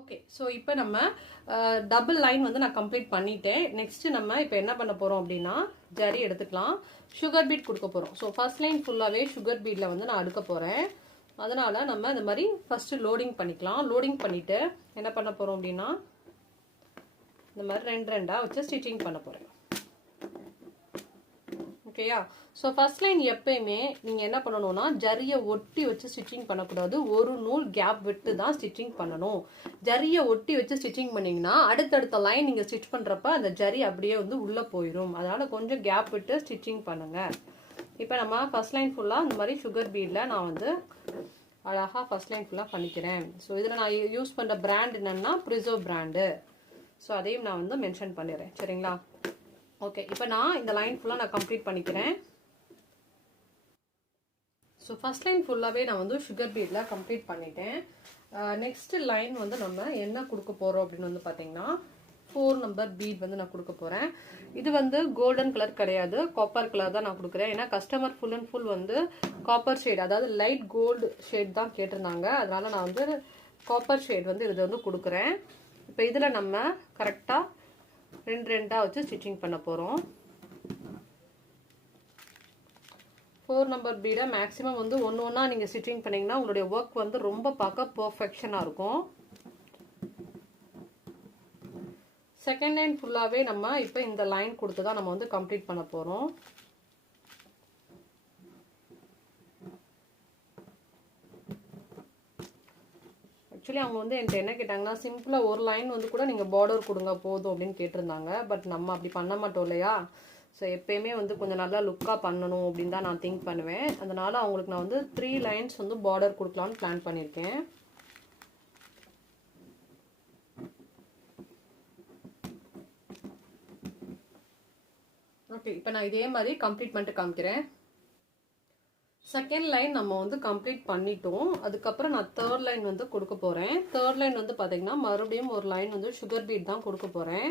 Okay, so இப்போ நம்ம double line வந்து நான் கம்ப்ளீட் பண்ணிட்டேன். நெக்ஸ்ட் நம்ம இப்போ என்ன பண்ண போகிறோம் அப்படின்னா, ஜரி எடுத்துக்கலாம், சுகர் பீட் கொடுக்க போகிறோம். ஸோ ஃபர்ஸ்ட் லைன் ஃபுல்லாகவே சுகர் பீடில் வந்து நான் அடுக்க போகிறேன். அதனால் நம்ம இந்த மாதிரி ஃபஸ்ட்டு லோடிங் பண்ணிக்கலாம். லோடிங் பண்ணிவிட்டு என்ன பண்ண போகிறோம் அப்படின்னா, இந்த மாதிரி ரெண்டு ரெண்டாக வச்சு ஸ்டிச்சிங் பண்ண போகிறேன். ஓகேயா? ஸோ ஃபர்ஸ்ட் லைன் எப்பயுமே நீங்கள் என்ன பண்ணணும்னா, ஜரியை ஒட்டி வச்சு ஸ்டிச்சிங் பண்ணக்கூடாது. ஒரு நூல் கேப் விட்டு தான் ஸ்டிச்சிங் பண்ணணும். ஜரியை ஒட்டி வச்சு ஸ்டிச்சிங் பண்ணிங்கன்னா அடுத்தடுத்த லைன் நீங்கள் ஸ்டிச் பண்ணுறப்ப அந்த ஜரி அப்படியே வந்து உள்ளே போயிடும். அதனால் கொஞ்சம் கேப் விட்டு ஸ்டிச்சிங் பண்ணுங்கள். இப்போ நம்ம ஃபர்ஸ்ட் லைன் ஃபுல்லாக இந்த மாதிரி சுகர் பீடில் நான் வந்து அழகாக ஃபர்ஸ்ட் லைன் ஃபுல்லாக பண்ணிக்கிறேன். ஸோ இதில் நான் யூஸ் பண்ணுற பிராண்ட் என்னென்னா ப்ரிசர்வ் பிராண்டு. ஸோ அதையும் நான் வந்து மென்ஷன் பண்ணிடுறேன். சரிங்களா? ஓகே, இப்போ நான் இந்த லைன் ஃபுல்லாக நான் கம்ப்ளீட் பண்ணிக்கிறேன். ஸோ ஃபர்ஸ்ட் லைன் ஃபுல்லாகவே நான் வந்து சுகர் பீடில் கம்ப்ளீட் பண்ணிட்டேன். நெக்ஸ்ட் லைன் வந்து நம்ம என்ன கொடுக்க போகிறோம் அப்படின்னு வந்து பார்த்தீங்கன்னா, 4 நம்பர் பீட் வந்து நான் கொடுக்க போகிறேன். இது வந்து கோல்டன் கலர் கிடையாது, காப்பர் கலர் தான் நான் கொடுக்குறேன். ஏன்னா கஸ்டமர் ஃபுல் அண்ட் ஃபுல் வந்து காப்பர் ஷேட், அதாவது லைட் கோல்டு ஷேட் தான் கேட்டிருந்தாங்க. அதனால நான் வந்து காப்பர் ஷேட் வந்து இது வந்து கொடுக்குறேன். இப்போ இதில் நம்ம கரெக்டாக ரெண்டு ரெண்டாக வச்சு ஸ்டிச்சிங் பண்ண போகிறோம். 4 நம்பர் பீடை மேக்ஸிமம் வந்து ஒன்று ஒன்றா நீங்கள் ஸ்டிச்சிங் பண்ணிங்கன்னா உங்களுடைய ஒர்க் வந்து ரொம்ப பார்க்க பர்ஃபெக்ஷனாக இருக்கும். செகண்ட் லைன் ஃபுல்லாகவே நம்ம இப்போ இந்த லைன் கொடுத்து தான் நம்ம வந்து கம்ப்ளீட் பண்ண போகிறோம். ஆக்சுவலி அவங்க வந்து என்கிட்ட என்ன கேட்டாங்கன்னா, சிம்பிளாக ஒரு லைன் வந்து கூட நீங்கள் பார்டர் கொடுங்க போதும் அப்படின்னு கேட்டிருந்தாங்க. பட் நம்ம அப்படி பண்ண மாட்டோம் இல்லையா? ஸோ எப்பயுமே வந்து கொஞ்சம் நல்லா லுக்காக பண்ணணும் அப்படின்னு தான் நான் திங்க் பண்ணுவேன். அதனால் அவங்களுக்கு நான் வந்து 3 லைன்ஸ் வந்து பார்டர் கொடுக்கலான்னு பிளான் பண்ணியிருக்கேன். ஓகே, இப்போ நான் இதே மாதிரி கம்ப்ளீட் பண்ணிட்டு காமிக்கிறேன். செகண்ட் லைன் நம்ம வந்து கம்ப்ளீட் பண்ணிட்டோம். அதுக்கப்புறம் நான் தேர்ட் லைன் வந்து கொடுக்க போகிறேன். தேர்ட் லைன் வந்து பார்த்தீங்கன்னா மறுபடியும் ஒரு லைன் வந்து சுகர் பீட் தான் கொடுக்க போகிறேன்.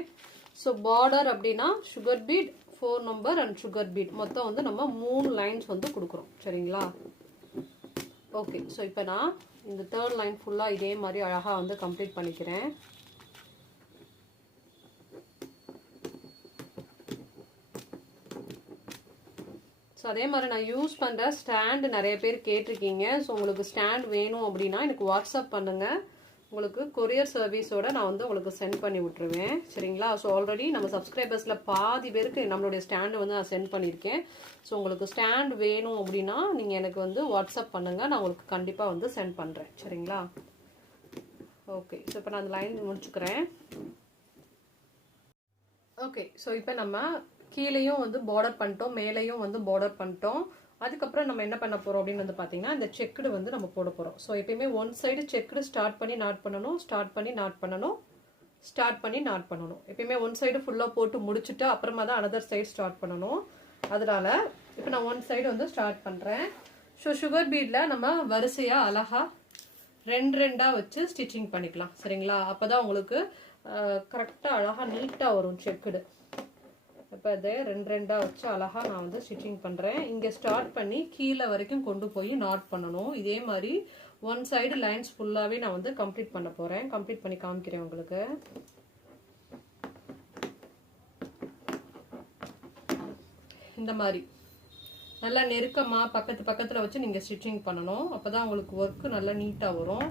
ஸோ பார்டர் அப்படின்னா sugar beat, 4 number and sugar beat, மொத்தம் வந்து நம்ம 3 லைன்ஸ் வந்து கொடுக்குறோம். சரிங்களா? ஓகே, ஸோ இப்போ நான் இந்த தேர்ட் லைன் ஃபுல்லாக இதே மாதிரி அழகாக வந்து கம்ப்ளீட் பண்ணிக்கிறேன். ஸோ அதே மாதிரி நான் யூஸ் பண்ணுற ஸ்டாண்டு நிறைய பேர் கேட்டிருக்கீங்க. ஸோ உங்களுக்கு ஸ்டாண்ட் வேணும் அப்படின்னா எனக்கு வாட்ஸ்அப் பண்ணுங்கள். உங்களுக்கு கொரியர் சர்வீஸோட நான் வந்து உங்களுக்கு சென்ட் பண்ணி விட்டுருவேன். சரிங்களா? ஸோ ஆல்ரெடி நம்ம சப்ஸ்கிரைபர்ஸில் பாதி பேருக்கு நம்மளுடைய ஸ்டாண்டு வந்து நான் சென்ட் பண்ணியிருக்கேன். ஸோ உங்களுக்கு ஸ்டாண்ட் வேணும் அப்படின்னா நீங்கள் எனக்கு வந்து வாட்ஸ்அப் பண்ணுங்கள், நான் உங்களுக்கு கண்டிப்பாக வந்து சென்ட் பண்ணுறேன். சரிங்களா? ஓகே, ஸோ இப்போ நான் அந்த லைன் முடிச்சுக்கிறேன். ஓகே, ஸோ இப்போ நம்ம கீழேயும் வந்து பார்டர் பண்ணிட்டோம், மேலேயும் வந்து பார்டர் பண்ணிட்டோம். அதுக்கப்புறம் நம்ம என்ன பண்ண போகிறோம் அப்படின்னு வந்து பார்த்தீங்கன்னா, இந்த செக்குடு வந்து நம்ம போட போகிறோம். ஸோ எப்பயுமே ஒன் சைடு செக்குடு ஸ்டார்ட் பண்ணி நாட் பண்ணணும், ஸ்டார்ட் பண்ணி நாட் பண்ணணும், ஸ்டார்ட் பண்ணி நாட் பண்ணணும். எப்பயுமே ஒன் சைடு ஃபுல்லாக போட்டு முடிச்சுட்டு அப்புறமா தான் அனதர் சைடு ஸ்டார்ட் பண்ணணும். அதனால இப்போ நான் ஒன் சைடு வந்து ஸ்டார்ட் பண்ணுறேன். ஸோ சுகர் பீடில் நம்ம வரிசையாக அழகாக ரெண்டு ரெண்டாக வச்சு ஸ்டிச்சிங் பண்ணிக்கலாம். சரிங்களா? அப்போ தான் உங்களுக்கு கரெக்டாக அழகாக நீட்டாக வரும் செக்குடு. இப்போ அதை ரெண்டு ரெண்டாக வச்சு அழகாக நான் வந்து ஸ்டிச்சிங் பண்ணுறேன். இங்கே ஸ்டார்ட் பண்ணி கீழே வரைக்கும் கொண்டு போய் நாட் பண்ணணும். இதே மாதிரி ஒன் சைடு லைன்ஸ் ஃபுல்லாகவே நான் வந்து கம்ப்ளீட் பண்ண போகிறேன். கம்ப்ளீட் பண்ணி காமிக்கிறேன் உங்களுக்கு. இந்த மாதிரி நல்லா நெருக்கமாக பக்கத்தில் வச்சு நீங்கள் ஸ்டிச்சிங் பண்ணணும். அப்போ தான் உங்களுக்கு ஒர்க்கு நல்லா நீட்டாக வரும்.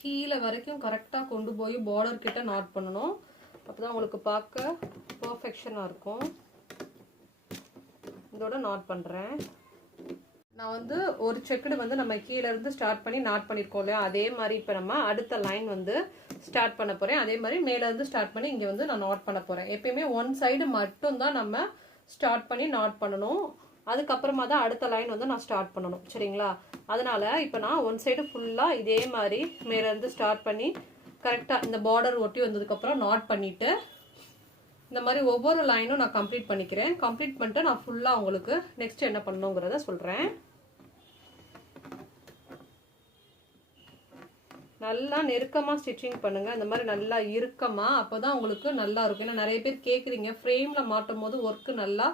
கீழே வரைக்கும் கரெக்டாக கொண்டு போய் பார்டர் கிட்ட நாட் பண்ணணும். அப்போதான் உங்களுக்கு பார்க்க பர்ஃபெக்ஷனாக இருக்கும். இதோட நாட் பண்ணுறேன். நான் வந்து ஒரு செக்குடு வந்து நம்ம கீழே இருந்து ஸ்டார்ட் பண்ணி நாட் பண்ணியிருக்கோம் இல்லையா, அதே மாதிரி இப்போ நம்ம அடுத்த லைன் வந்து ஸ்டார்ட் பண்ண போகிறேன். அதே மாதிரி மேலேருந்து ஸ்டார்ட் பண்ணி இங்கே வந்து நான் நாட் பண்ண போகிறேன். எப்பயுமே ஒன் சைடு மட்டும் தான் நம்ம ஸ்டார்ட் பண்ணி நாட் பண்ணணும். அதுக்கப்புறமா தான் அடுத்த லைன் வந்து நான் ஸ்டார்ட் பண்ணணும். சரிங்களா? அதனால இப்போ நான் ஒன் சைடு ஃபுல்லாக இதே மாதிரி மேலேருந்து ஸ்டார்ட் பண்ணி கரெக்டாக இந்த பார்டர் ஒட்டி வந்ததுக்கப்புறம் நாட் பண்ணிவிட்டு இந்த மாதிரி ஒவ்வொரு லைனும் நான் கம்ப்ளீட் பண்ணிக்கிறேன். கம்ப்ளீட் பண்ணிட்டு நான் ஃபுல்லாக உங்களுக்கு நெக்ஸ்ட் என்ன பண்ணணுங்கிறத சொல்கிறேன். நல்லா நெருக்கமாக ஸ்டிச்சிங் பண்ணுங்கள். இந்த மாதிரி நல்லா இறுக்கமாக, அப்போ தான் உங்களுக்கு நல்லா இருக்கும். ஏன்னா நிறைய பேர் கேட்குறீங்க ஃப்ரேமில் மாட்டும் போது ஒர்க்கு நல்லா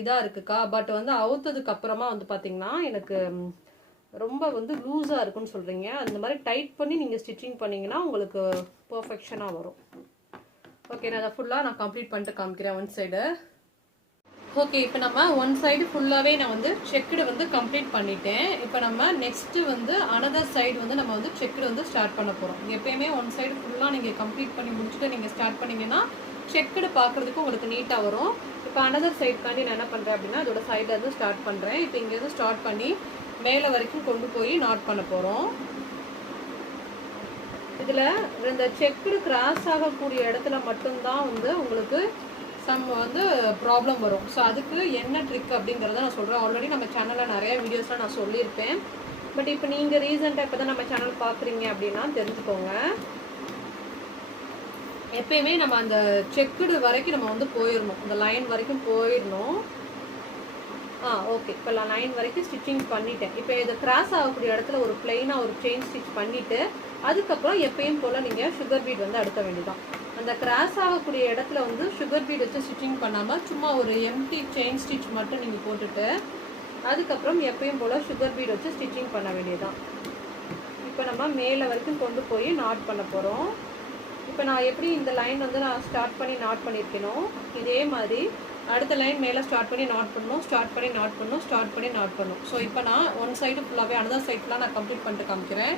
இதாக இருக்குக்கா, பட் வந்து அவுத்ததுக்கு அப்புறமா வந்து பார்த்தீங்கன்னா எனக்கு ரொம்ப வந்து லூஸாக இருக்குன்னு சொல்கிறீங்க. அந்த மாதிரி டைட் பண்ணி நீங்கள் ஸ்டிச்சிங் பண்ணிங்கன்னா உங்களுக்கு பர்ஃபெக்ஷனாக வரும். ஓகே, நான் அதை ஃபுல்லாக நான் கம்ப்ளீட் பண்ணிட்டு காமிக்கிறேன் ஒன் சைடு. ஓகே, இப்போ நம்ம ஒன் சைடு ஃபுல்லாகவே நான் வந்து செக்குடு வந்து கம்ப்ளீட் பண்ணிட்டேன். இப்போ நம்ம நெக்ஸ்ட்டு வந்து அனதர் சைடு வந்து நம்ம வந்து செக்குடு வந்து ஸ்டார்ட் பண்ண போகிறோம். எப்பயுமே ஒன் சைடு ஃபுல்லாக நீங்கள் கம்ப்ளீட் பண்ணி முடிச்சுட்டு நீங்கள் ஸ்டார்ட் பண்ணிங்கன்னா செக்குடு பார்க்குறதுக்கு உங்களுக்கு நீட்டாக வரும். இப்போ அனதர் சைடுக்காண்டி நான் என்ன பண்ணுறேன் அப்படின்னா அதோட சைடில் இருந்து ஸ்டார்ட் பண்ணுறேன். இப்போ இங்கேருந்து ஸ்டார்ட் பண்ணி மேலே வரைக்கும் கொண்டு போய் நாட் பண்ண போகிறோம். இதில் இந்த செக்குடு கிராஸ் ஆகக்கூடிய இடத்துல மட்டும்தான் வந்து உங்களுக்கு வந்து ப்ராப்ளம் வரும். ஸோ அதுக்கு என்ன ட்ரிக் அப்படிங்கிறத நான் சொல்கிறேன். ஆல்ரெடி நம்ம சேனலில் நிறைய வீடியோஸ்லாம் நான் சொல்லியிருப்பேன். பட் இப்போ நீங்கள் ரீசெண்டாக இப்போ தான் நம்ம சேனல் பார்க்குறீங்க அப்படின்னா தெரிஞ்சுக்கோங்க. எப்பயுமே நம்ம அந்த செக்குடு வரைக்கும் நம்ம வந்து போயிடணும், இந்த லைன் வரைக்கும் போயிடணும். ஓகே, இப்போ நான் லைன் வரைக்கும் ஸ்டிச்சிங் பண்ணிட்டேன். இப்போ இது கிராஸ் ஆகக்கூடிய இடத்துல ஒரு பிளெயினாக ஒரு செயின் ஸ்டிச் பண்ணிவிட்டு அதுக்கப்புறம் எப்பயும் போல் நீங்கள் சுகர் பீட் வந்து அடுத்த வேண்டியதான். அந்த கிராஸ் ஆகக்கூடிய இடத்துல வந்து சுகர் பீட் வச்சு ஸ்டிச்சிங் பண்ணாமல் சும்மா ஒரு எம்டி செயின் ஸ்டிச் மட்டும் நீங்கள் போட்டுட்டு அதுக்கப்புறம் எப்பயும் போல் சுகர் பீட் வச்சு ஸ்டிச்சிங் பண்ண வேண்டியதான். இப்போ நம்ம மேலே வரைக்கும் கொண்டு போய் நாட் பண்ண போகிறோம். இப்போ நான் எப்படி இந்த லைன் வந்து நான் ஸ்டார்ட் பண்ணி நாட் பண்ணியிருக்கேனோ இதே மாதிரி அடுத்த லைன் மேலே ஸ்டார்ட் பண்ணி நாட் பண்ணணும், ஸ்டார்ட் பண்ணி நாட் பண்ணணும், ஸ்டார்ட் பண்ணி நாட் பண்ணணும். ஸோ இப்போ நான் ஒன் சைடு ஃபுல்லாகவே அனதர் சைட் ஃபுல்லாக நான் கம்ப்ளீட் பண்ணிட்டு காமிக்கிறேன்.